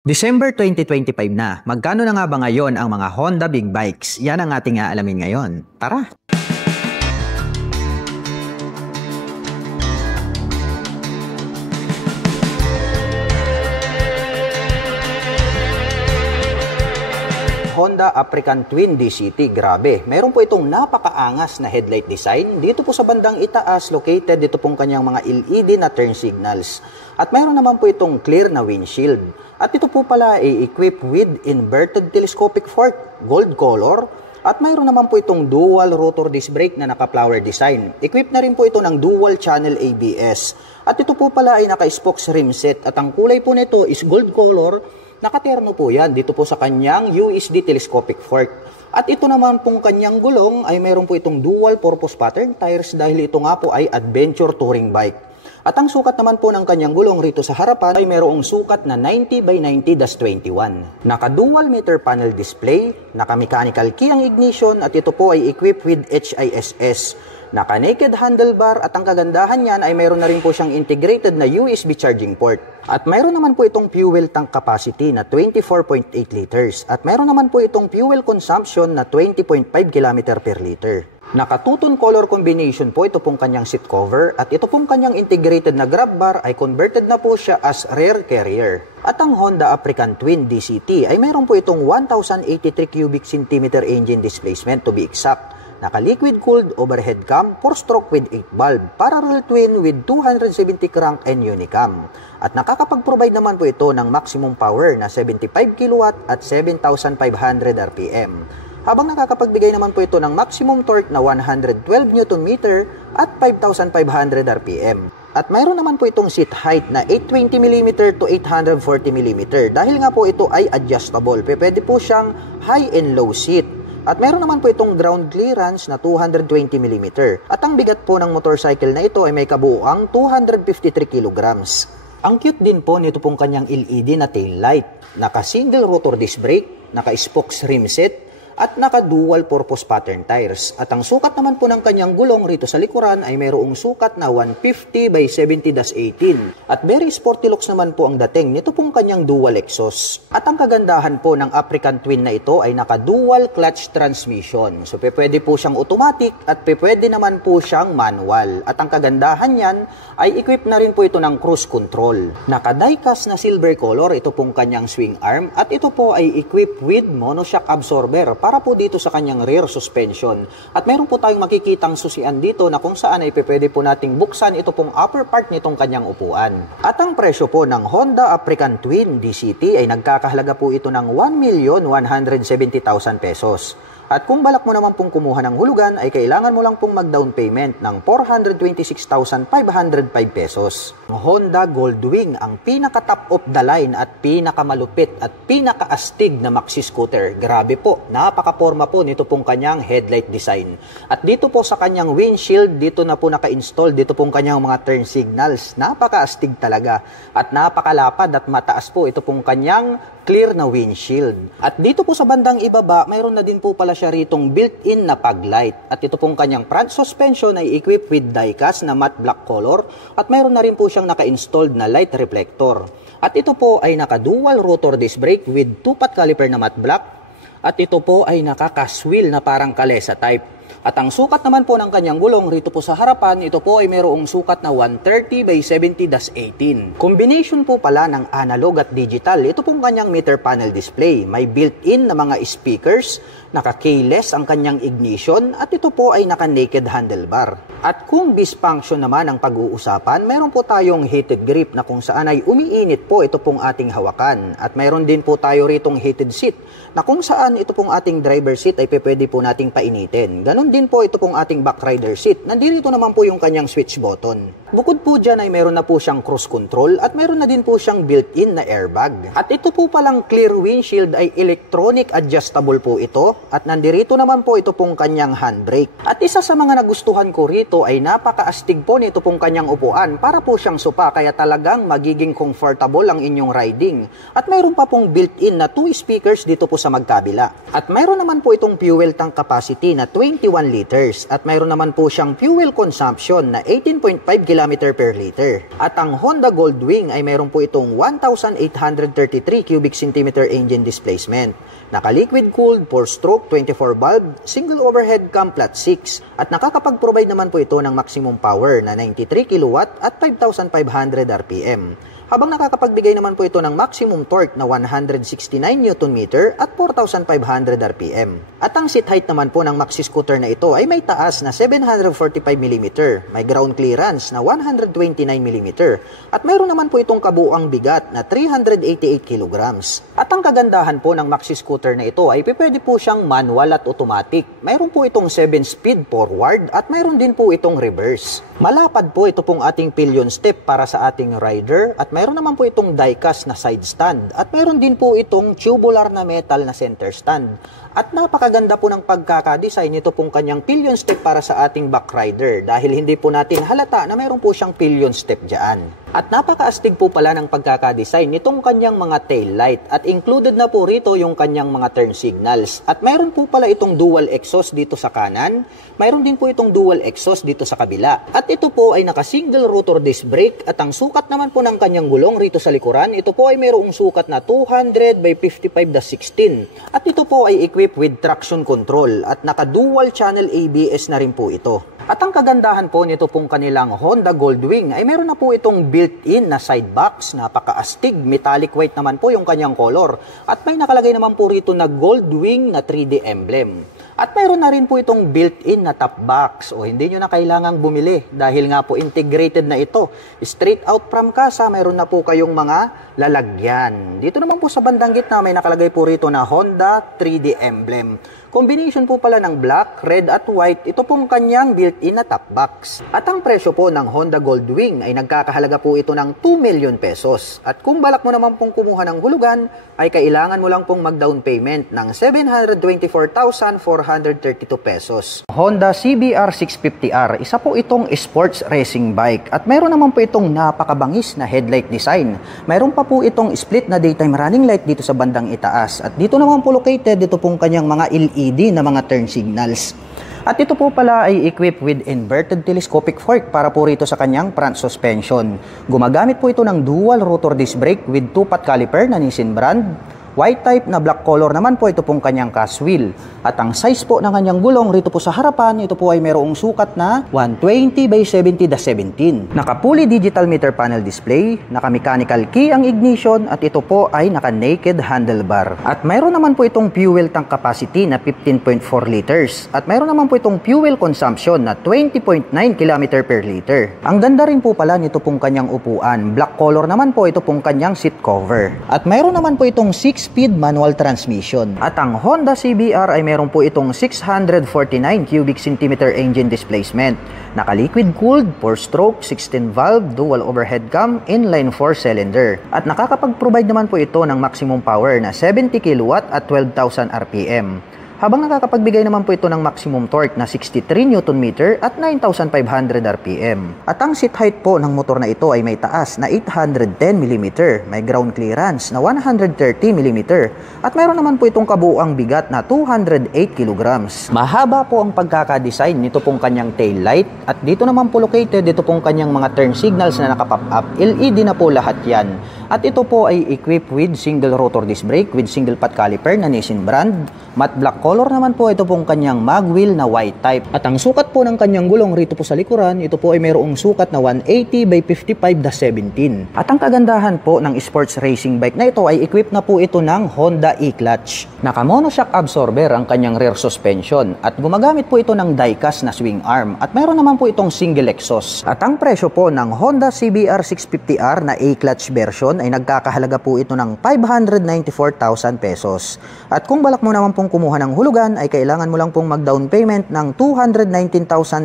December 2025 na. Magkano na nga ba ngayon ang mga Honda Big Bikes? Yan ang ating aalamin ngayon. Tara! Honda African Twin DCT, grabe. Meron po itong napakaangas na headlight design. Dito po sa bandang itaas, located dito pong kanyang mga LED na turn signals. At meron naman po itong clear na windshield. At ito po pala ay equipped with inverted telescopic fork, gold color. At mayroon naman po itong dual rotor disc brake na naka-flower design. Equipped na rin po ito ng dual channel ABS. At ito po pala ay naka-spokes rim set. At ang kulay po nito is gold color. Nakaterno po yan dito po sa kanyang USD telescopic fork. At ito naman pong kanyang gulong ay meron po itong dual purpose pattern tires dahil ito nga po ay adventure touring bike. At ang sukat naman po ng kanyang gulong rito sa harapan ay mayroong sukat na 90 by 90-21. Naka-dual meter panel display, naka-mechanical key ang ignition at ito po ay equipped with HISS. Naka-naked handlebar at ang kagandahan niyan ay mayroon na rin po siyang integrated na USB charging port. At mayroon naman po itong fuel tank capacity na 24.8 liters. At mayroon naman po itong fuel consumption na 20.5 km per liter. Naka-two-tone color combination po ito pong kanyang seat cover at ito pong kanyang integrated na grab bar ay converted na po siya as rear carrier. At ang Honda African Twin DCT ay mayroon po itong 1083 cubic centimeter engine displacement to be exact. Naka-liquid cooled overhead cam, 4-stroke with 8 valve, parallel twin with 270 crank and unicam. At nakakapag-provide naman po ito ng maximum power na 75 kW at 7,500 RPM. Habang nakakapagbigay naman po ito ng maximum torque na 112 Nm at 5,500 RPM. At mayroon naman po itong seat height na 820mm to 840mm dahil nga po ito ay adjustable. Pwede po siyang high and low seat. At meron naman po itong ground clearance na 220mm. At ang bigat po ng motorcycle na ito ay may kabuuang 253 kg. Ang cute din po nito pong kanyang LED na tail light. Naka-single rotor disc brake, naka-spokes rim set, at naka-dual purpose pattern tires. At ang sukat naman po ng kanyang gulong rito sa likuran ay mayroong sukat na 150 by 70-18. At very sporty looks naman po ang dating nito pong kanyang dual exhaust. At ang kagandahan po ng African Twin na ito ay naka-dual clutch transmission. So pwede po siyang automatic at pwede naman po siyang manual. At ang kagandahan niyan ay equipped na rin po ito ng cruise control. Naka-diecast na silver color ito pong kanyang swing arm at ito po ay equipped with monoshock absorber para po dito sa kanyang rear suspension. At meron po tayong makikitang susian dito na kung saan ay pwede po nating buksan ito pong upper part nitong kanyang upuan. At ang presyo po ng Honda African Twin DCT ay nagkakahalaga po ito ng 1,170,000 pesos. At kung balak mo naman pong kumuha ng hulugan ay kailangan mo lang pong mag-down payment ng 426,505 pesos. Honda Goldwing ang pinaka-top of the line at pinakamalupit at pinaka-astig na maxi scooter. Grabe po, napaka-forma po nito pong kanyang headlight design. At dito po sa kanyang windshield, dito na po naka-install dito pong kanyang mga turn signals. Napaka-astig talaga at napakalapad at mataas po ito pong kanyang clear na windshield. At dito po sa bandang ibaba, mayroon na din po pala siya ritong built-in na fog light. At ito pong kanyang front suspension ay equipped with diecast na matte black color at mayroon na rin po siyang naka-installed na light reflector. At ito po ay naka-dual rotor disc brake with 2-pot caliper na matte black. At ito po ay naka-cast-wheel na parang kalesa type. At ang sukat naman po ng kanyang gulong rito po sa harapan, ito po ay mayroong sukat na 130 by 70-18. Combination po pala ng analog at digital. Ito pong kanyang meter panel display. May built-in na mga speakers, naka-keyless ang kanyang ignition, at ito po ay naka-naked handlebar. At kung dysfunction naman ang pag-uusapan, mayroon po tayong heated grip na kung saan ay umiinit po ito pong ating hawakan. At mayroon din po tayo ritong heated seat na kung saan ito pong ating driver seat ay pwede po nating painitin. Ganon din po ito pong ating back rider seat. Nandito naman po yung kanyang switch button. Bukod po dyan ay meron na po siyang cruise control at meron na din po siyang built-in na airbag. At ito po palang clear windshield ay electronic adjustable po ito at nandito naman po ito pong kanyang handbrake. At isa sa mga nagustuhan ko rito ay napakaastig po nito pong kanyang upuan para po siyang sopa kaya talagang magiging comfortable ang inyong riding. At mayroon pa pong built-in na 2 speakers dito po sa magkabila. At mayroon naman po itong fuel tank capacity na 21 liters at mayroon naman po siyang fuel consumption na 18.5 km km per liter. At ang Honda Goldwing ay meron po itong 1,833 cubic centimeter engine displacement. Naka-liquid cooled, 4-stroke, 24 valve, single overhead cam flat 6 at nakakapag-provide naman po ito ng maximum power na 93 kW at 5,500 RPM. Habang nakakapagbigay naman po ito ng maximum torque na 169 Nm at 4,500 RPM. At ang seat height naman po ng maxi scooter na ito ay may taas na 745 mm, may ground clearance na 129 mm, at mayroon naman po itong kabuuang bigat na 388 kg. At ang kagandahan po ng maxi scooter na ito ay pwede po siyang manual at automatic. Mayroon po itong 7-speed forward at mayroon din po itong reverse. Malapad po ito pong ating pillion step para sa ating rider at mayroon naman po itong die-cast na side stand at mayroon din po itong tubular na metal na center stand. At napakaganda po ng pagkakadesign nito pong kanyang pillion step para sa ating back rider dahil hindi po natin halata na mayroon po siyang pillion step dyan. At napakaastig po pala ng pagkakadesign nitong kanyang mga tail light at included na po rito yung kanyang mga turn signals. At mayroon po pala itong dual exhaust dito sa kanan, mayroon din po itong dual exhaust dito sa kabila. At ito po ay naka-single rotor disc brake at ang sukat naman po ng kanyang gulong rito sa likuran, ito po ay mayroong sukat na 200 by 55/16. At ito po ay equipped with traction control at naka-dual channel ABS na rin po ito. At ang kagandahan po nito pong kanilang Honda Goldwing ay meron na po itong built-in na side box, napaka-astig, metallic white naman po yung kanyang color. At may nakalagay naman po rito na Goldwing na 3D emblem. At mayroon na rin po itong built-in na top box o hindi nyo na kailangang bumili dahil nga po integrated na ito. Straight out from casa, mayroon na po kayong mga lalagyan. Dito naman po sa bandang gitna may nakalagay po rito na Honda 3D emblem. Combination po pala ng black, red at white, ito pong kanyang built-in na top box. At ang presyo po ng Honda Goldwing ay nagkakahalaga po ito ng 2 million pesos. At kung balak mo naman pong kumuha ng hulugan, ay kailangan mo lang pong mag-down payment ng 724,432 pesos. Honda CBR 650R, isa po itong sports racing bike. At mayroon naman po itong napakabangis na headlight design. Mayroon pa po itong split na daytime running light dito sa bandang itaas. At dito naman po located, dito pong kanyang mga LED na mga turn signals. At ito po pala ay equipped with inverted telescopic fork para po rito sa kanyang front suspension. Gumagamit po ito ng dual rotor disc brake with 2-pot caliper na Nissin brand. White type na black color naman po ito pong kanyang cast wheel. At ang size po ng kanyang gulong rito po sa harapan, ito po ay mayroong sukat na 120 by 70/17. Naka-fully digital meter panel display, naka-mechanical key ang ignition at ito po ay naka-naked handlebar. At mayroon naman po itong fuel tank capacity na 15.4 liters. At mayroon naman po itong fuel consumption na 20.9 km per liter. Ang ganda rin po pala nito pong kanyang upuan. Black color naman po ito pong kanyang seat cover. At mayroon naman po itong 6-speed manual transmission. At ang Honda CBR ay meron po itong 649 cubic centimeter engine displacement. Naka-liquid cooled, 4-stroke, 16 valve, dual overhead cam, inline 4-cylinder. At nakakapag-provide naman po ito ng maximum power na 70 kW at 12,000 RPM. Habang nakakapagbigay naman po ito ng maximum torque na 63 Nm at 9,500 RPM. At ang seat height po ng motor na ito ay may taas na 810 mm, may ground clearance na 130 mm, at mayroon naman po itong kabuuang bigat na 208 kg. Mahaba po ang pagkakadesign nito pong kanyang tail light, at dito naman po located dito pong kanyang mga turn signals na nakapop up. LED na po lahat yan. At ito po ay equipped with single rotor disc brake with single pot caliper na Nissin brand. Matte black color naman po ito pong kanyang mag wheel na white type. At ang sukat po ng kanyang gulong rito po sa likuran, ito po ay mayroong sukat na 180 by 55/17. At ang kagandahan po ng sports racing bike na ito ay equipped na po ito ng Honda e-clutch. Naka-monoshock absorber ang kanyang rear suspension at gumagamit po ito ng die-cast na swing arm. At mayroon naman po itong single exhaust. At ang presyo po ng Honda CBR 650R na e-clutch version ay nagkakahalaga po ito ng 594,000 pesos. At kung balak mo naman pong kumuha ng hulugan, ay kailangan mo lang pong mag-down payment ng 219,750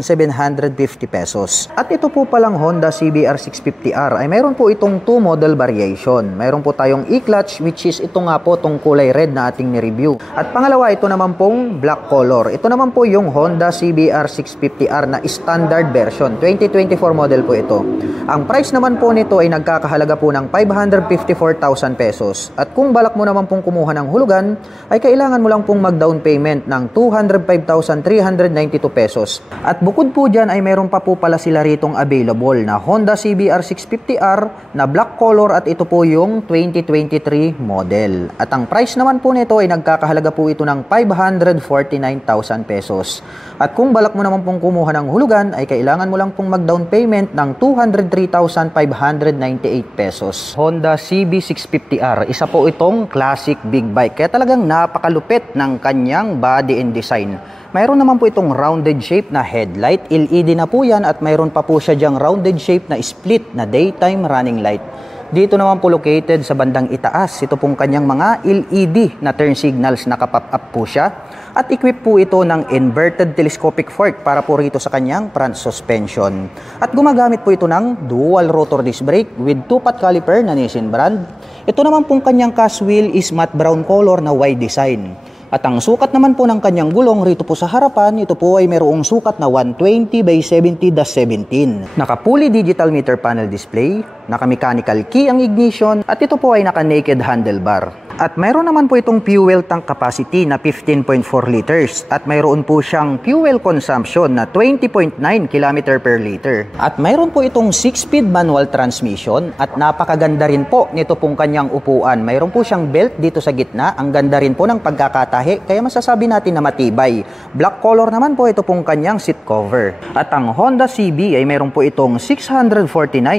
pesos. At ito po palang Honda CBR 650R ay mayroon po itong 2 model variation. Mayroon po tayong e-clutch, which is ito nga po itong kulay red na ating ni-review. At pangalawa, ito naman pong black color. Ito naman po yung Honda CBR 650R na standard version. 2024 model po ito. Ang price naman po nito ay nagkakahalaga po ng 254,000 pesos. At kung balak mo naman pong kumuha ng hulugan, ay kailangan mo lang pong mag-down payment ng 205,392 pesos. At bukod po dyan ay meron pa po pala sila ritong available na Honda CBR 650R na black color at ito po yung 2023 model. At ang price naman po nito ay nagkakahalaga po ito ng 549,000 pesos. At kung balak mo naman pong kumuha ng hulugan ay kailangan mo lang pong mag-down payment ng 203,598 pesos. Honda CB650R, isa po itong classic big bike. Kaya talagang napakalupit ng kanyang body and design. Mayroon naman po itong rounded shape na headlight, LED na po yan at mayroon pa po siya dyang rounded shape na split na daytime running light. Dito naman po located sa bandang itaas, ito pong kanyang mga LED na turn signals, naka-pop up po siya. At equip po ito ng inverted telescopic fork para po rito sa kanyang front suspension. At gumagamit po ito ng dual rotor disc brake with 2-pot caliper na Nissin brand. Ito naman pong kanyang cast wheel is matte brown color na Y design. At ang sukat naman po ng kanyang gulong rito po sa harapan, ito po ay mayroong sukat na 120 by 70-17. Naka-fully digital meter panel display, naka-mechanical key ang ignition, at ito po ay naka-naked handlebar. At mayroon naman po itong fuel tank capacity na 15.4 liters at mayroon po siyang fuel consumption na 20.9 km per liter. At mayroon po itong 6-speed manual transmission at napakaganda rin po nito pong kanyang upuan. Mayroon po siyang belt dito sa gitna, ang ganda rin po ng pagkakatahi kaya masasabi natin na matibay. Black color naman po ito pong kanyang seat cover. At ang Honda CB ay mayroon po itong 649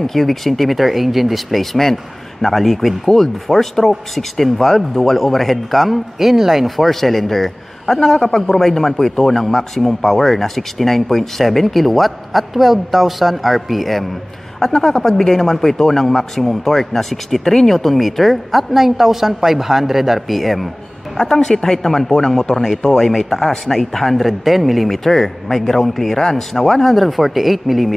cubic centimeter engine displacement. Naka-liquid cooled, 4-stroke, 16-valve, dual overhead cam, inline 4-cylinder. At nakakapag-provide naman po ito ng maximum power na 69.7 kW at 12,000 RPM. At nakakapagbigay naman po ito ng maximum torque na 63 Nm at 9,500 RPM. At ang seat height naman po ng motor na ito ay may taas na 810 mm, may ground clearance na 148 mm,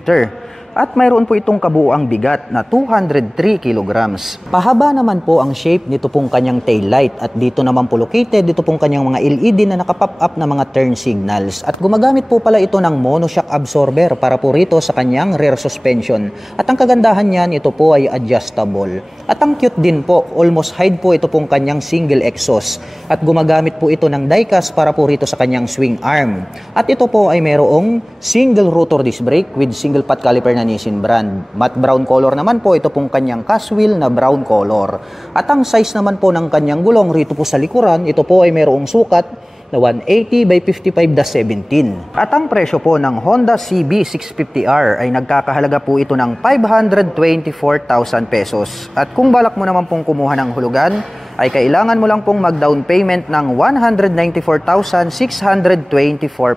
at mayroon po itong kabuuang bigat na 203 kilograms. Pahaba naman po ang shape nito pong kanyang taillight at dito naman po located dito pong kanyang mga LED na nakapop up na mga turn signals. At gumagamit po pala ito ng monoshock absorber para po rito sa kanyang rear suspension. At ang kagandahan niyan, ito po ay adjustable. At ang cute din po, almost hide po ito pong kanyang single exhaust. At gumagamit po ito ng diecast para po rito sa kanyang swing arm. At ito po ay mayroong single rotor disc brake with single pot caliper na Nissin brand. Matte brown color naman po ito pong kanyang cast wheel na brown color. At ang size naman po ng kanyang gulong rito po sa likuran, ito po ay mayroong sukat na 180 by 55-17. At ang presyo po ng Honda CB 650R ay nagkakahalaga po ito ng 524,000 pesos. At kung balak mo naman pong kumuha ng hulugan, ay kailangan mo lang pong mag-down payment ng 194,624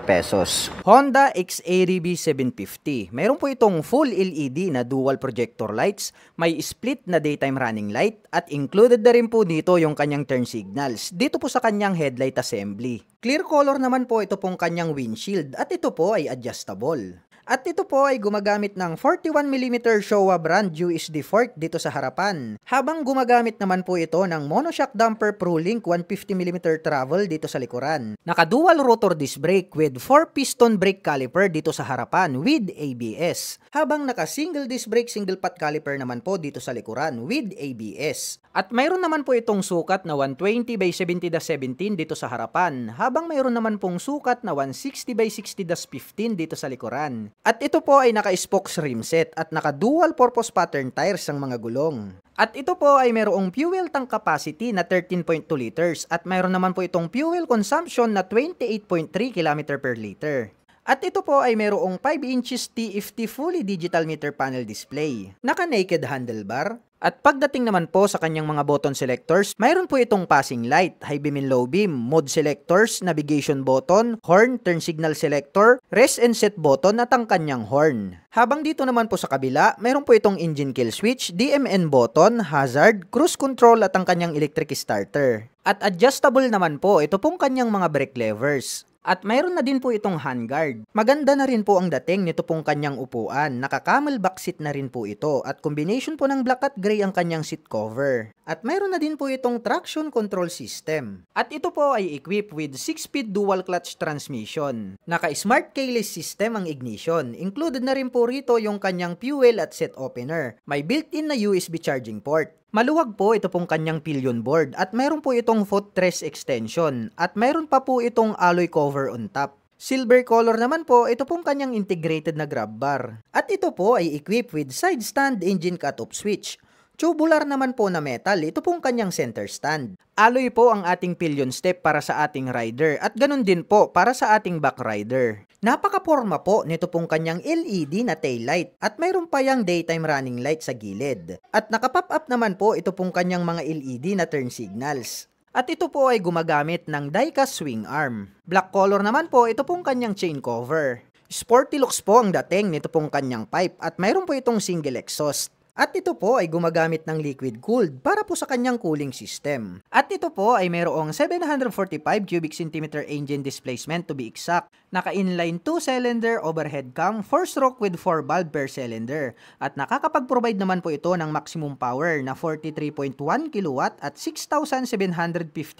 pesos. Honda XADB 750. Mayroon po itong full LED na dual projector lights, may split na daytime running light, at included na rin po dito yung kanyang turn signals dito po sa kanyang headlight assembly. Clear color naman po ito pong kanyang windshield at ito po ay adjustable. At ito po ay gumagamit ng 41mm Showa brand USD fork dito sa harapan. Habang gumagamit naman po ito ng monoshock damper ProLink 150mm travel dito sa likuran. Naka-dual rotor disc brake with 4-piston brake caliper dito sa harapan with ABS. Habang naka-single disc brake single pot caliper naman po dito sa likuran with ABS. At mayroon naman po itong sukat na 120 by 70-17 dito sa harapan. Habang mayroon naman pong sukat na 160 by 60-15 dito sa likuran. At ito po ay naka-spokes rim set at naka-dual purpose pattern tires ang mga gulong. At ito po ay mayroong fuel tank capacity na 13.2 liters at mayroon naman po itong fuel consumption na 28.3 km per liter. At ito po ay mayroong 5 inches TFT fully digital meter panel display, naka-naked handlebar. At pagdating naman po sa kanyang mga button selectors, mayroon po itong passing light, high beam and low beam, mode selectors, navigation button, horn, turn signal selector, rest and set button at ang kanyang horn. Habang dito naman po sa kabila, mayroon po itong engine kill switch, DMN button, hazard, cruise control at ang kanyang electric starter. At adjustable naman po ito pong kanyang mga brake levers. At mayroon na din po itong handguard. Maganda na rin po ang dating nito pong kanyang upuan. Naka-camel back seat na rin po ito. At combination po ng black at gray ang kanyang seat cover. At mayroon na din po itong traction control system. At ito po ay equipped with 6-speed dual clutch transmission. Naka-smart keyless system ang ignition. Included na rin po rito yung kanyang fuel at set opener. May built-in na USB charging port. Maluwag po ito pong kanyang pillion board at mayroon po itong footrest extension at mayroon pa po itong alloy cover on top. Silver color naman po ito pong kanyang integrated na grab bar. At ito po ay equipped with side stand engine cut-off switch. Tubular naman po na metal, ito pong kanyang center stand. Alloy po ang ating pillion step para sa ating rider at ganun din po para sa ating back rider. Napaka-porma po nito pong kanyang LED na taillight at mayroon pa yang daytime running light sa gilid. At nakapop up naman po ito pong kanyang mga LED na turn signals. At ito po ay gumagamit ng die-cast swing arm. Black color naman po ito pong kanyang chain cover. Sporty looks po ang dating nito pong kanyang pipe at mayroon po itong single exhaust. At ito po ay gumagamit ng liquid cooled para po sa kanyang cooling system. At ito po ay mayroong 745 cubic centimeter engine displacement to be exact. Naka-inline 2-cylinder overhead cam, 4-stroke with 4 valve per cylinder. At nakakapag-provide naman po ito ng maximum power na 43.1 kW at 6,750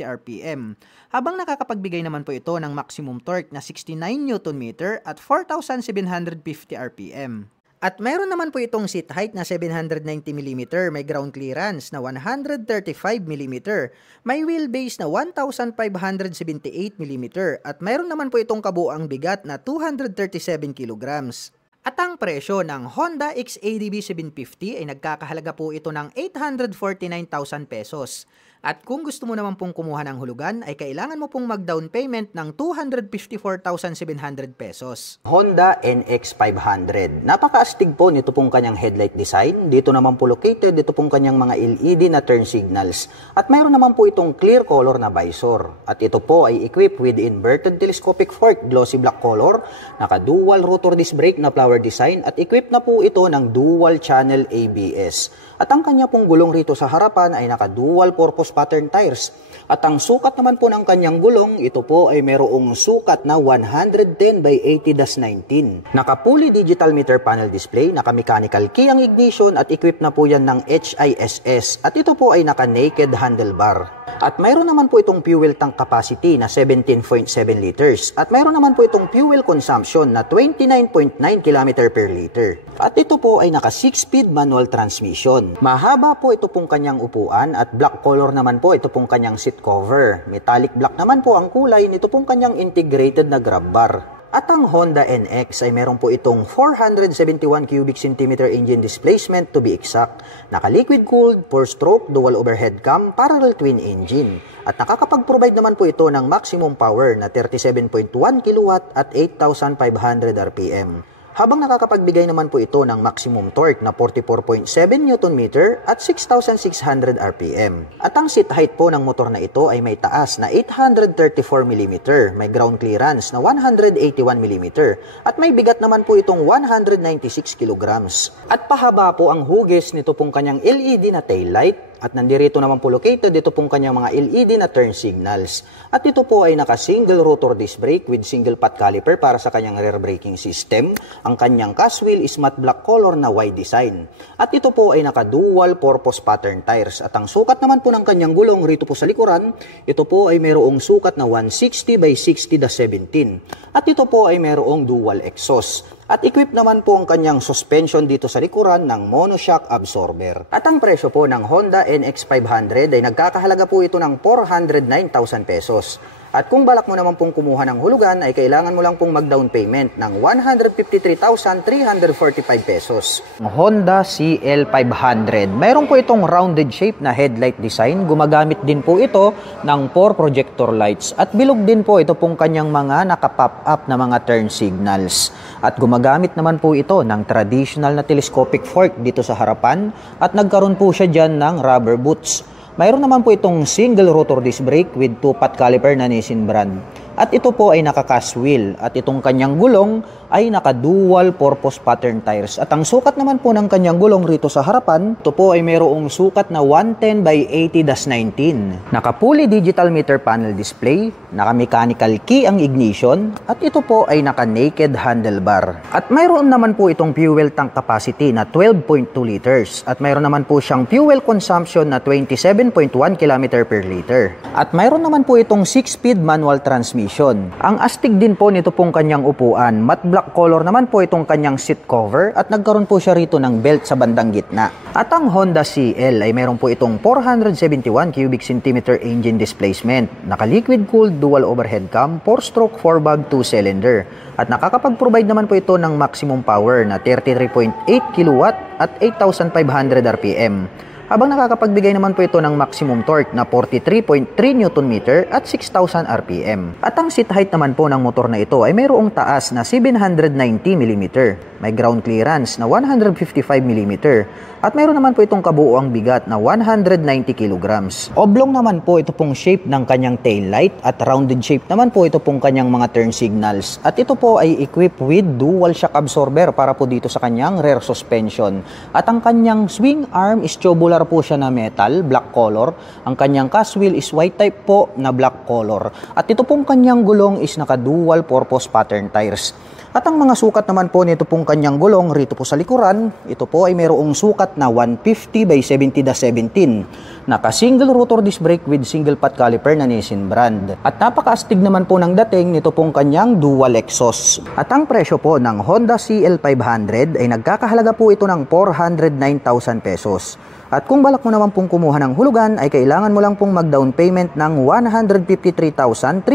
RPM. Habang nakakapagbigay naman po ito ng maximum torque na 69 Nm at 4,750 RPM. At mayroon naman po itong seat height na 790mm, may ground clearance na 135mm, may wheelbase na 1578mm, at mayroon naman po itong kabuuang bigat na 237 kg. At ang presyo ng Honda XADV 750 ay nagkakahalaga po ito ng 849,000 pesos. At kung gusto mo naman pong kumuha ng hulugan, ay kailangan mo pong mag-down payment ng 254,700 pesos. Honda NX500. Napakaastig po nito pong kanyang headlight design. Dito naman po located, dito pong kanyang mga LED na turn signals. At mayroon naman po itong clear color na visor. At ito po ay equipped with inverted telescopic fork, glossy black color, naka-dual rotor disc brake na flower design, at equipped na po ito ng dual channel ABS. At ang kanya pong gulong rito sa harapan ay naka-dual purpose pattern tires. At ang sukat naman po ng kanyang gulong, ito po ay mayroong sukat na 110 by 80-19. Naka-fully digital meter panel display, naka-mechanical key ang ignition at equipped na po yan ng HISS. At ito po ay naka-naked handlebar. At mayroon naman po itong fuel tank capacity na 17.7 liters. At mayroon naman po itong fuel consumption na 29.9 km per liter. At ito po ay naka 6-speed manual transmission. Mahaba po ito pong kanyang upuan at black color naman po ito pong kanyang seat cover. Metallic black naman po ang kulay nito pong kanyang integrated na grab bar. At ang Honda NX ay meron po itong 471 cubic centimeter engine displacement to be exact. Naka-liquid cooled, 4-stroke, dual overhead cam, parallel twin engine. At nakakapag-provide naman po ito ng maximum power na 37.1 kW at 8,500 RPM. Habang nakakapagbigay naman po ito ng maximum torque na 44.7 Nm at 6,600 RPM. At ang seat height po ng motor na ito ay may taas na 834mm, may ground clearance na 181mm, at may bigat naman po itong 196 kg. At pahaba po ang hugis nito pong kanyang LED na taillight. At nandirito naman po located dito pong kanyang mga LED na turn signals. At ito po ay naka-single rotor disc brake with single pot caliper para sa kanyang rear braking system. Ang kanyang cast wheel is matte black color na wide design. At ito po ay naka-dual purpose pattern tires. At ang sukat naman po ng kanyang gulong rito po sa likuran, ito po ay mayroong sukat na 160 by 60-17. At ito po ay mayroong dual exhaust. At equipped naman po ang kanyang suspension dito sa likuran ng monoshock absorber. At ang presyo po ng Honda NX500 ay nagkakahalaga po ito ng 409,000 pesos. At kung balak mo naman pong kumuha ng hulugan, ay kailangan mo lang pong mag-down payment ng 153,345 pesos. Honda CL500. Mayroon po itong rounded shape na headlight design. Gumagamit din po ito ng 4 projector lights. At bilog din po ito pong kanyang mga nakapop up na mga turn signals. At gumagamit naman po ito ng traditional na telescopic fork dito sa harapan. At nagkaroon po siya dyan ng rubber boots. Mayroon naman po itong single rotor disc brake with 2-pot caliper na Nissin brand. At ito po ay naka-cast wheel. At itong kanyang gulong ay naka-dual purpose pattern tires. At ang sukat naman po ng kanyang gulong rito sa harapan, ito po ay mayroong sukat na 110 by 80-19. Naka-fully digital meter panel display, naka-mechanical key ang ignition, at ito po ay naka-naked handlebar. At mayroon naman po itong fuel tank capacity na 12.2 liters. At mayroon naman po siyang fuel consumption na 27.1 km per liter. At mayroon naman po itong 6-speed manual transmission transmission. Ang astig din po nito pong kanyang upuan. Matte black color naman po itong kanyang seat cover at nagkaroon po siya rito ng belt sa bandang gitna. At ang Honda CL ay meron po itong 471 cubic centimeter engine displacement, naka-liquid cooled dual overhead cam, 4-stroke 4-valve 2-cylinder. At nakakapag-provide naman po ito ng maximum power na 33.8 kW at 8,500 RPM. Habang nakakapagbigay naman po ito ng maximum torque na 43.3 Nm at 6,000 RPM. At ang seat height naman po ng motor na ito ay mayroong taas na 790 mm, may ground clearance na 155 mm, at mayroon naman po itong kabuuang bigat na 190 kg. Oblong naman po ito pong shape ng kanyang tail light at rounded shape naman po ito pong kanyang mga turn signals. At ito po ay equipped with dual shock absorber para po dito sa kanyang rear suspension. At ang kanyang swing arm is tubular po siya na metal, black color. Ang kanyang cast wheel is white type po na black color. At ito pong kanyang gulong is naka dual purpose pattern tires. At ang mga sukat naman po nito pong kanyang gulong rito po sa likuran, ito po ay mayroong sukat na 150 by 70/17. Naka single rotor disc brake with single pot caliper na Nissin brand. At napakaastig naman po ng dating nito pong kanyang dual exhaust. At ang presyo po ng Honda CL500 ay nagkakahalaga po ito ng 409,000 pesos. At kung balak mo naman pong kumuha ng hulugan, ay kailangan mo lang pong mag-down payment ng 153,345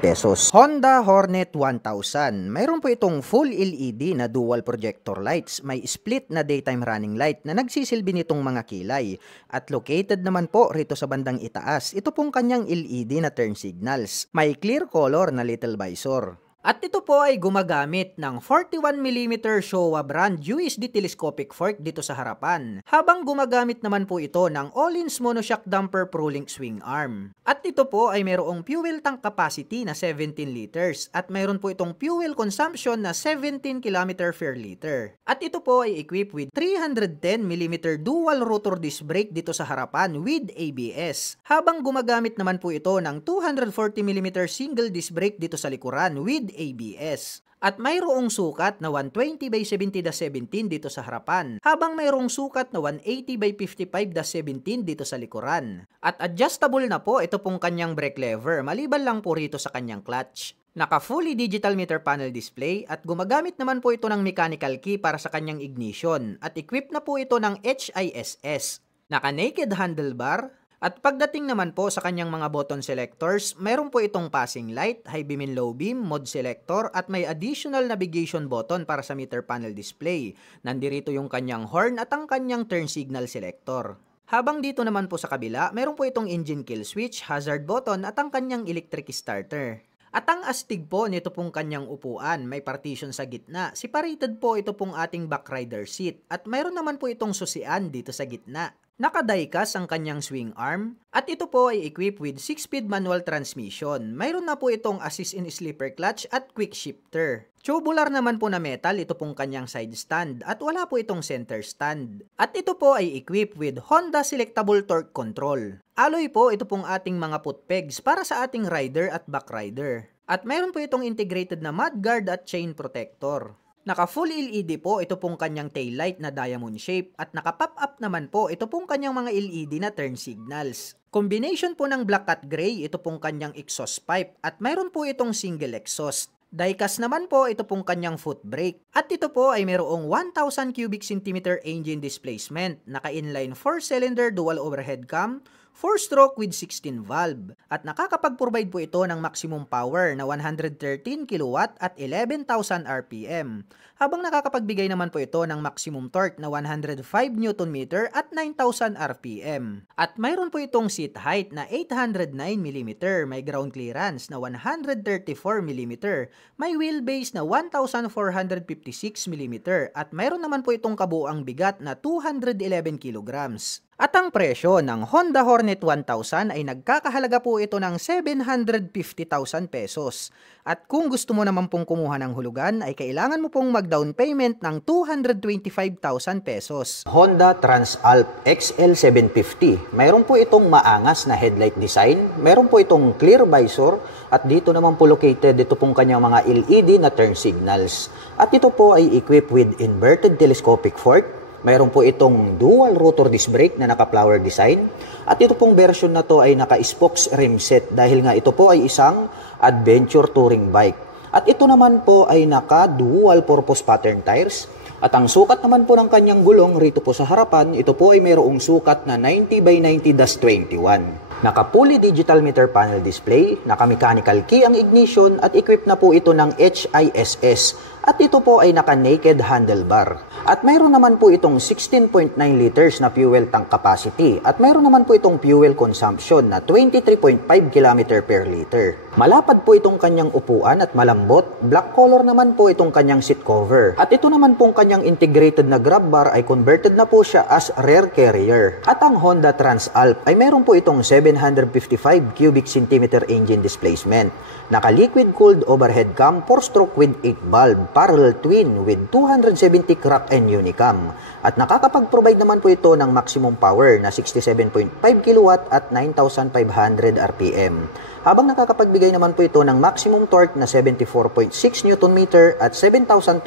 pesos. Honda Hornet 1000. Mayroon po itong full LED na dual projector lights. May split na daytime running light na nagsisilbi nitong mga kilay. At located naman po rito sa bandang itaas, ito pong kanyang LED na turn signals. May clear color na little visor. At ito po ay gumagamit ng 41mm Showa brand USD telescopic fork dito sa harapan. Habang gumagamit naman po ito ng Öhlins monoshock damper ProLink swing arm. At ito po ay mayroong fuel tank capacity na 17 liters at mayroon po itong fuel consumption na 17 km per liter. At ito po ay equipped with 310mm dual rotor disc brake dito sa harapan with ABS. Habang gumagamit naman po ito ng 240mm single disc brake dito sa likuran with ABS. At mayroong sukat na 120 by 70/17 dito sa harapan, habang mayroong sukat na 180 by 55/17 dito sa likuran. At adjustable na po ito pong kanyang brake lever, maliban lang po rito sa kanyang clutch. Naka fully digital meter panel display at gumagamit naman po ito ng mechanical key para sa kanyang ignition at equipped na po ito ng HISS. Naka naked handlebar. At pagdating naman po sa kanyang mga button selectors, mayroon po itong passing light, high beam and low beam, mode selector, at may additional navigation button para sa meter panel display. Nandirito yung kanyang horn at ang kanyang turn signal selector. Habang dito naman po sa kabila, mayroon po itong engine kill switch, hazard button, at ang kanyang electric starter. At ang astig po nito pong kanyang upuan, may partition sa gitna. Separated po ito pong ating back rider seat at mayroon naman po itong susian dito sa gitna. Naka-diecast ang kanyang swing arm at ito po ay equipped with 6-speed manual transmission. Mayroon na po itong assist in sleeper clutch at quick shifter. Tubular naman po na metal ito pong kanyang side stand at wala po itong center stand. At ito po ay equipped with Honda Selectable Torque Control. Alloy po ito pong ating mga foot pegs para sa ating rider at back rider. At mayroon po itong integrated na mudguard at chain protector. Naka full LED po ito pong kanyang taillight na diamond shape at naka pop up naman po ito pong kanyang mga LED na turn signals. Combination po ng black at gray ito pong kanyang exhaust pipe at mayroon po itong single exhaust. Diecast naman po ito pong kanyang foot brake. At ito po ay mayroong 1,000 cubic centimeter engine displacement, naka-inline 4-cylinder dual overhead cam, 4-stroke with 16 valve. At nakakapag-provide po ito ng maximum power na 113 kW at 11,000 RPM. Habang nakakapagbigay naman po ito ng maximum torque na 105 Nm at 9,000 RPM. At mayroon po itong seat height na 809 mm, may ground clearance na 134 mm, may wheelbase na 1,456 mm at mayroon naman po itong kabuuang bigat na 211 kg. At ang presyo ng Honda Hornet 1000 ay nagkakahalaga po ito ng 750,000 pesos. At kung gusto mo naman pong kumuha ng hulugan ay kailangan mo pong mag-down payment ng 225,000 pesos. Honda Transalp XL750. Mayroon po itong maangas na headlight design, mayroon po itong clear visor at dito naman po located ito pong kanyang mga LED na turn signals. At ito po ay equipped with inverted telescopic fork. Mayroon po itong dual rotor disc brake na naka-flower design. At ito pong version na to ay naka-spokes rim set dahil nga ito po ay isang adventure touring bike. At ito naman po ay naka-dual purpose pattern tires. At ang sukat naman po ng kanyang gulong rito po sa harapan, ito po ay mayroong sukat na 90 by 90-21. Naka-fully digital meter panel display, naka-mechanical key ang ignition at equipped na po ito ng HISS. At ito po ay naka-naked handlebar. At mayroon naman po itong 16.9 liters na fuel tank capacity. At mayroon naman po itong fuel consumption na 23.5 km per liter. Malapad po itong kanyang upuan at malambot. Black color naman po itong kanyang seat cover. At ito naman pong kanyang integrated na grab bar ay converted na po siya as rear carrier. At ang Honda Transalp ay mayroon po itong 755 cubic centimeter engine displacement. Naka-liquid cooled overhead cam 4-stroke with 8 valve. Parallel twin with 270 crack and unicam. At nakakapag-provide naman po ito ng maximum power na 67.5 kW at 9,500 RPM. Habang nakakapagbigay naman po ito ng maximum torque na 74.6 Nm at 7,250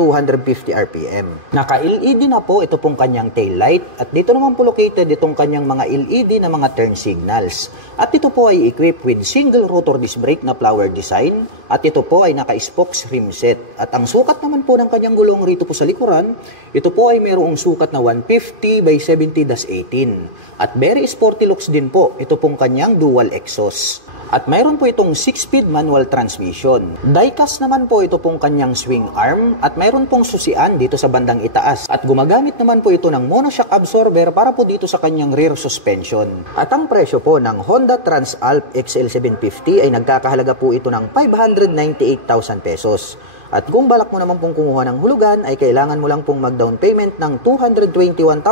RPM. Naka-LED na po ito pong kanyang tail light at dito naman po located itong kanyang mga LED na mga turn signals. At ito po ay equipped with single rotor disc brake na flower design at ito po ay naka-spokes rim set. At ang sukat naman po ng kanyang gulong rito po sa likuran, ito po ay mayroong sukat na 150 by 70-18. At very sporty looks din po ito pong kanyang dual exhaust. At mayroon po itong 6-speed manual transmission. Die-cast naman po ito pong kanyang swing arm at mayroon pong susian dito sa bandang itaas. At gumagamit naman po ito ng monoshock absorber para po dito sa kanyang rear suspension. At ang presyo po ng Honda Transalp XL750 ay nagkakahalaga po ito ng 598,000 pesos. At kung balak mo naman pong kumuha ng hulugan, ay kailangan mo lang pong mag-down payment ng 221,186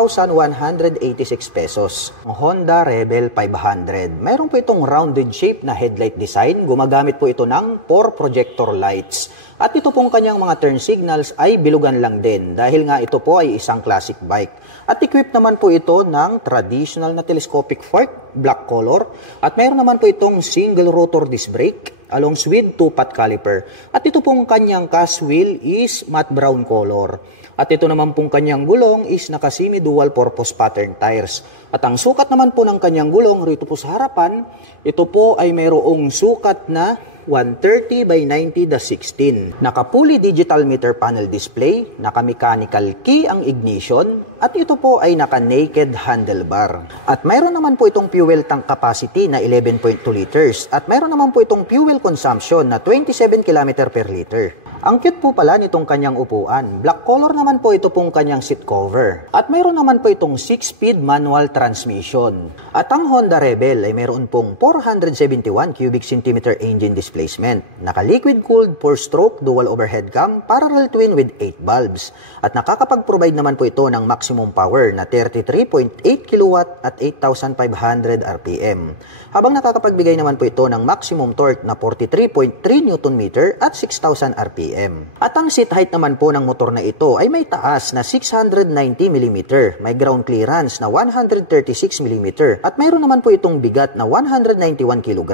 pesos. Honda Rebel 500. Mayroon po itong rounded shape na headlight design. Gumagamit po ito ng 4 projector lights. At ito pong kanyang mga turn signals ay bilugan lang din dahil nga ito po ay isang classic bike. At equipped naman po ito ng traditional na telescopic fork, black color. At mayroon naman po itong single rotor disc brake along with 2-pot caliper. At ito pong kanyang cast wheel is matte brown color. At ito naman pong kanyang gulong is naka-semi dual purpose pattern tires. At ang sukat naman po ng kanyang gulong rito po sa harapan, ito po ay mayroong sukat na 130 by 90-16. Naka-fully digital meter panel display, naka-mechanical key ang ignition, at ito po ay naka-naked handlebar. At mayroon naman po itong fuel tank capacity na 11.2 liters at mayroon naman po itong fuel consumption na 27 km per liter. Ang cute po pala nitong kanyang upuan. Black color naman po ito pong kanyang seat cover. At mayroon naman po itong 6-speed manual transmission. At ang Honda Rebel ay mayroon pong 471 cubic centimeter engine displacement. Naka-liquid cooled 4-stroke dual overhead cam parallel twin with 8 valves. At nakakapag-provide naman po ito ng maximum power na 33.8 kW at 8,500 RPM. Habang nakakapagbigay naman po ito ng maximum torque na 43.3 Nm at 6,000 RPM. At ang seat height naman po ng motor na ito ay may taas na 690 mm, may ground clearance na 136 mm at mayroon naman po itong bigat na 191 kg.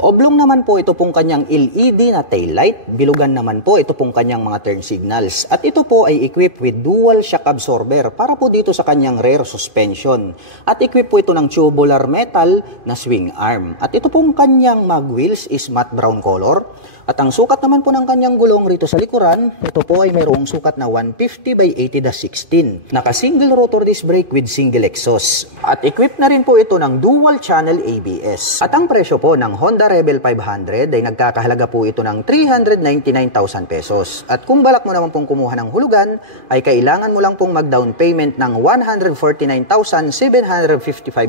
Oblong naman po ito pong kanyang LED na tail light, bilugan naman po ito pong kanyang mga turn signals at ito po ay equipped with dual shock absorber para po dito sa kanyang rear suspension at equipped po ito ng tubular metal na swing arm at ito pong kanyang mag wheels is matte brown color. At ang sukat naman po ng kanyang gulong rito sa likuran, ito po ay mayroong sukat na 150 by 80-16. Naka-single rotor disc brake with single exhaust. At equipped na rin po ito ng dual channel ABS. At ang presyo po ng Honda Rebel 500 ay nagkakahalaga po ito ng 399,000 pesos. At kung balak mo naman pong kumuha ng hulugan, ay kailangan mo lang pong mag-down payment ng 149,755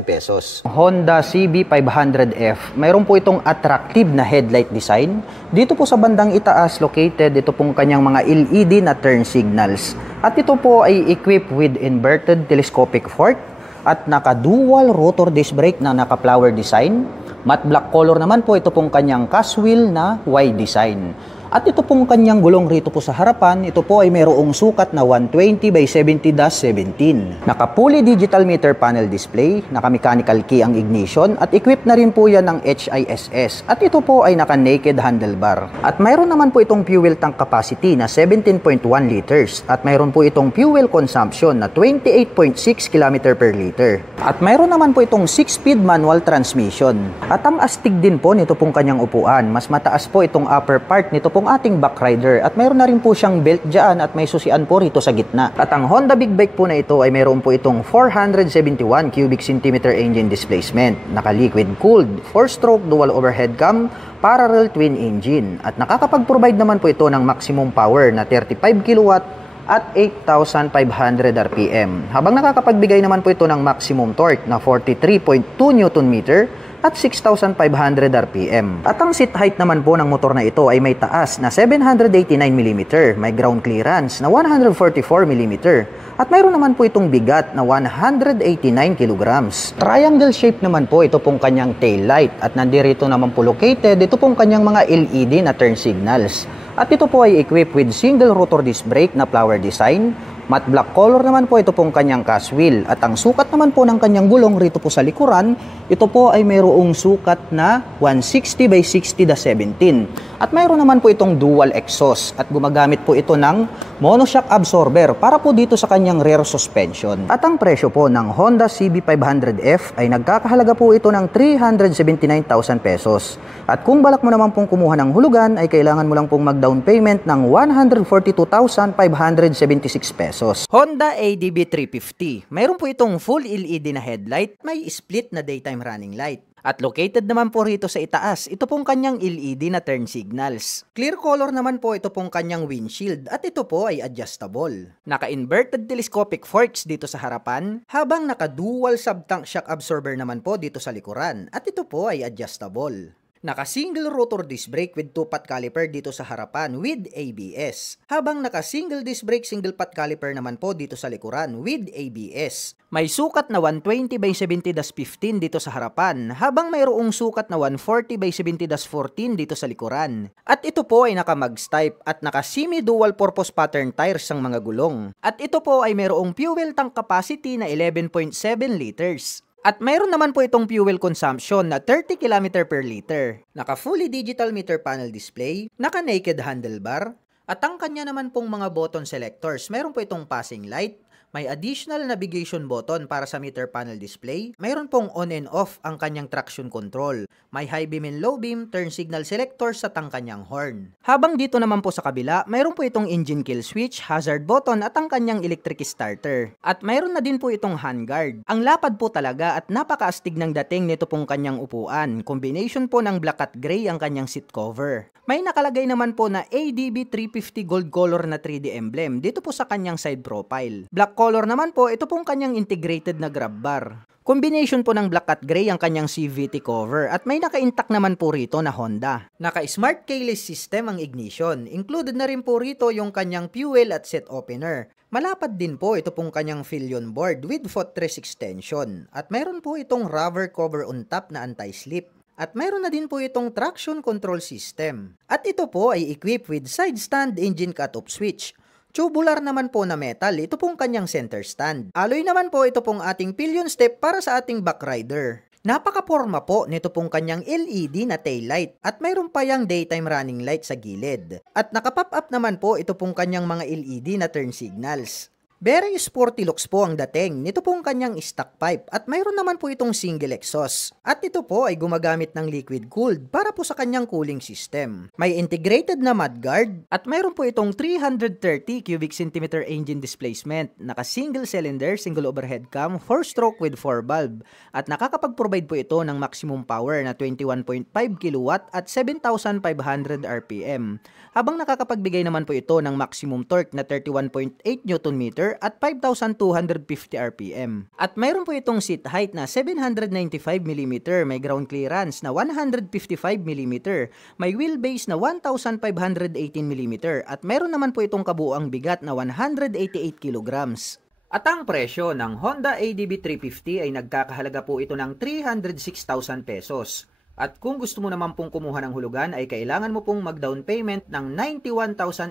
pesos. Honda CB500F, mayroon po itong attractive na headlight design. Dito po sa bandang itaas located ito pong kanyang mga LED na turn signals. At ito po ay equipped with inverted telescopic fork at naka-dual rotor disc brake na naka-flower design. Matte black color naman po ito pong kanyang cast wheel na Y design. At ito pong kanyang gulong rito po sa harapan, ito po ay mayroong sukat na 120 by 70-17. Naka-fully digital meter panel display, naka-mechanical key ang ignition at equipped na rin po yan ng HISS. At ito po ay naka-naked handlebar. At mayroon naman po itong fuel tank capacity na 17.1 liters at mayroon po itong fuel consumption na 28.6 km per liter. At mayroon naman po itong 6-speed manual transmission. At ang astig din po nito pong kanyang upuan, mas mataas po itong upper part nito pong ating backrider at mayroon na rin po siyang belt dyan at may susian po rito sa gitna. At ang Honda Big Bike po na ito ay mayroon po itong 471 cubic centimeter engine displacement, naka-liquid cooled, 4-stroke dual overhead cam, parallel twin engine at nakakapag-provide naman po ito ng maximum power na 35 kilowatt at 8,500 RPM. Habang nakakapagbigay naman po ito ng maximum torque na 43.2 Newton meter at 6,500 RPM. At ang seat height naman po ng motor na ito ay may taas na 789 mm, may ground clearance na 144 mm, at mayroon naman po itong bigat na 189 kg. Triangle shape naman po ito pong kanyang tail light at nandirito naman po located ito pong kanyang mga LED na turn signals. At ito po ay equipped with single rotor disc brake na flower design. Matte black color naman po ito pong kanyang cast wheel. At ang sukat naman po ng kanyang gulong rito po sa likuran, ito po ay mayroong sukat na 160 by 60-17. At mayroon naman po itong dual exhaust at gumagamit po ito ng monoshock absorber para po dito sa kanyang rear suspension. At ang presyo po ng Honda CB500F ay nagkakahalaga po ito ng 379,000 pesos. At kung balak mo naman pong kumuha ng hulugan ay kailangan mo lang pong mag-down payment ng 142,576 pesos. Honda ADB 350. Mayroon po itong full LED na headlight, may split na daytime running light. At located naman po rito sa itaas, ito pong kanyang LED na turn signals. Clear color naman po ito pong kanyang windshield at ito po ay adjustable. Naka-inverted telescopic forks dito sa harapan, habang naka-dual sub-tank shock absorber naman po dito sa likuran at ito po ay adjustable. Naka-single rotor disc brake with 2-pot caliper dito sa harapan with ABS. Habang naka-single disc brake single pot caliper naman po dito sa likuran with ABS. May sukat na 120 by 70-15 dito sa harapan, habang mayroong sukat na 140 by 70-14 dito sa likuran. At ito po ay naka-mags type at naka-semi dual purpose pattern tires ang mga gulong. At ito po ay mayroong fuel tank capacity na 11.7 liters. At mayroon naman po itong fuel consumption na 30 km per liter. Naka-fully digital meter panel display, naka-naked handlebar, at ang kanya naman pong mga button selectors, mayroon po itong passing light, may additional navigation button para sa meter panel display, mayroon pong on and off ang kanyang traction control, may high beam and low beam turn signal selectors at ang kanyang horn. Habang dito naman po sa kabila, mayroon po itong engine kill switch, hazard button at ang kanyang electric starter. At mayroon na din po itong handguard. Ang lapad po talaga at napakaastig ng dating nito pong kanyang upuan. Combination po ng black at gray ang kanyang seat cover. May nakalagay naman po na ADB 350 gold color na 3D emblem dito po sa kanyang side profile. Black color naman po, ito pong kanyang integrated na grab bar. Combination po ng black at gray ang kanyang CVT cover at may naka-intact naman po rito na Honda. Naka-smart keyless system ang ignition. Included na rin po rito yung kanyang fuel at set opener. Malapad din po ito pong kanyang pillion board with footrest extension. At mayroon po itong rubber cover on top na anti-slip. At mayroon na din po itong traction control system. At ito po ay equipped with side stand engine cut-off switch. Tubular naman po na metal, ito pong kanyang center stand. Alloy naman po ito pong ating pillion step para sa ating backrider. Napaka-porma po nito pong kanyang LED na taillight at mayroon pa yang daytime running light sa gilid. At nakapop up naman po ito pong kanyang mga LED na turn signals. Very sporty looks po ang dating nito pong kanyang stock pipe at mayroon naman po itong single exhaust. At ito po ay gumagamit ng liquid cooled para po sa kanyang cooling system. May integrated na mudguard at mayroon po itong 330 cubic centimeter engine displacement, naka single cylinder, single overhead cam, 4-stroke with 4 valve at nakakapag-provide po ito ng maximum power na 21.5 kilowatt at 7,500 RPM. Habang nakakapagbigay naman po ito ng maximum torque na 31.8 Newton meter at 5,250 RPM. At mayroon po itong seat height na 795 mm, may ground clearance na 155 mm, may wheelbase na 1,518 mm at mayroon naman po itong kabuuang bigat na 188 kg. At ang presyo ng Honda ADB 350 ay nagkakahalaga po ito ng 306,000 pesos. At kung gusto mo naman pong kumuha ng hulugan ay kailangan mo pong mag-down payment ng 91,800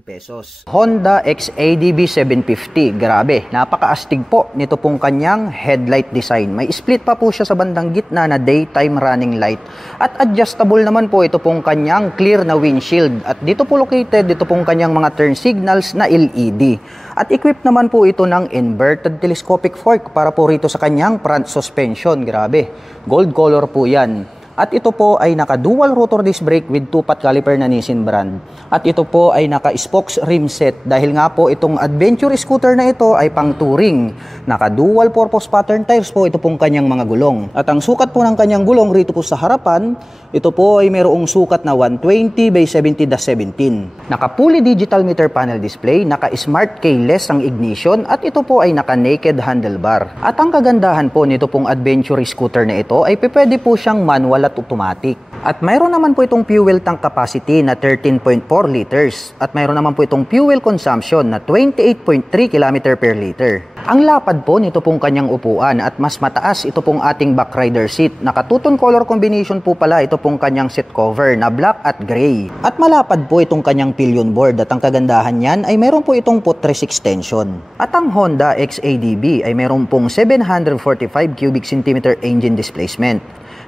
pesos. Honda XADB 750. Grabe, napakaastig po nito pong kanyang headlight design. May split pa po siya sa bandang gitna na daytime running light. At adjustable naman po ito pong kanyang clear na windshield. At dito po located dito pong kanyang mga turn signals na LED. At equipped naman po ito ng inverted telescopic fork para po rito sa kanyang front suspension. Grabe, gold color po yan. At ito po ay naka-dual rotor disc brake with 2-pot caliper na Nissin brand. At ito po ay naka-spokes rim set dahil nga po itong adventure scooter na ito ay pang touring. Naka-dual purpose pattern tires po ito pong kanyang mga gulong. At ang sukat po ng kanyang gulong rito po sa harapan, ito po ay mayroong sukat na 120 by 70-17. Naka-fully digital meter panel display, naka-smart keyless ang ignition at ito po ay naka-naked handlebar. At ang kagandahan po nito pong adventure scooter na ito ay pwede po siyang manual at automatic. At mayroon naman po itong fuel tank capacity na 13.4 liters. At mayroon naman po itong fuel consumption na 28.3 km per liter. Ang lapad po nito pong kanyang upuan at mas mataas ito pong ating back rider seat. Naka-two-tone color combination po pala ito pong kanyang seat cover na black at gray. At malapad po itong kanyang pillion board at ang kagandahan niyan ay meron po itong footrest extension. At ang Honda XADB ay meron pong 745 cubic centimeter engine displacement.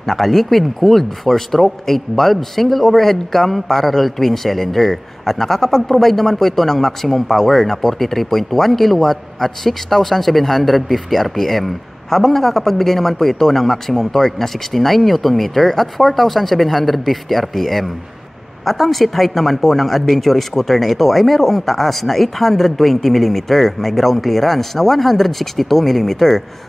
Naka-liquid cooled 4-stroke 8-valve single overhead cam parallel twin cylinder. At nakakapag-provide naman po ito ng maximum power na 43.1 kW at 6,750 RPM. Habang nakakapagbigay naman po ito ng maximum torque na 69 Nm at 4,750 RPM. At ang seat height naman po ng adventure scooter na ito ay mayroong taas na 820 mm, may ground clearance na 162 mm,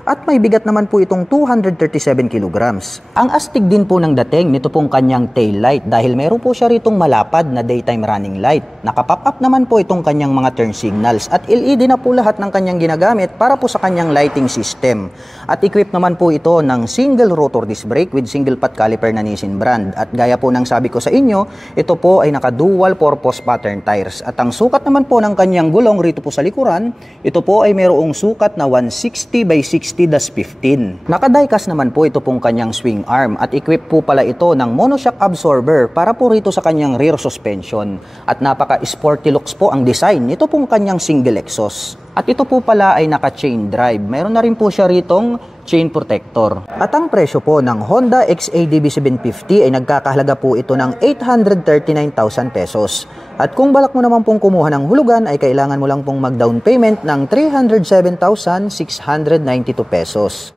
at may bigat naman po itong 237 kg. Ang astig din po ng dating nito pong kanyang tail light dahil mayroon po siya ritong malapad na daytime running light. Nakapop up naman po itong kanyang mga turn signals at LED na po lahat ng kanyang ginagamit para po sa kanyang lighting system. At equipped naman po ito ng single rotor disc brake with single pot caliper na Nissin brand. At gaya po ng sabi ko sa inyo, ito po ay naka-dual purpose pattern tires. At ang sukat naman po ng kanyang gulong rito po sa likuran, ito po ay mayroong sukat na 160 by 60-15. Naka-diecast naman po ito pong kanyang swing arm at equipped po pala ito ng monoshock absorber para po rito sa kanyang rear suspension. At napaka-sporty looks po ang design nito pong kanyang single exhaust. At ito po pala ay naka-chain drive. Mayroon na rin po siya ritong chain protector. At ang presyo po ng Honda XADB 750 ay nagkakahalaga po ito ng 839,000 pesos. At kung balak mo naman pong kumuha ng hulugan ay kailangan mo lang pong mag-down payment ng 307,692 pesos.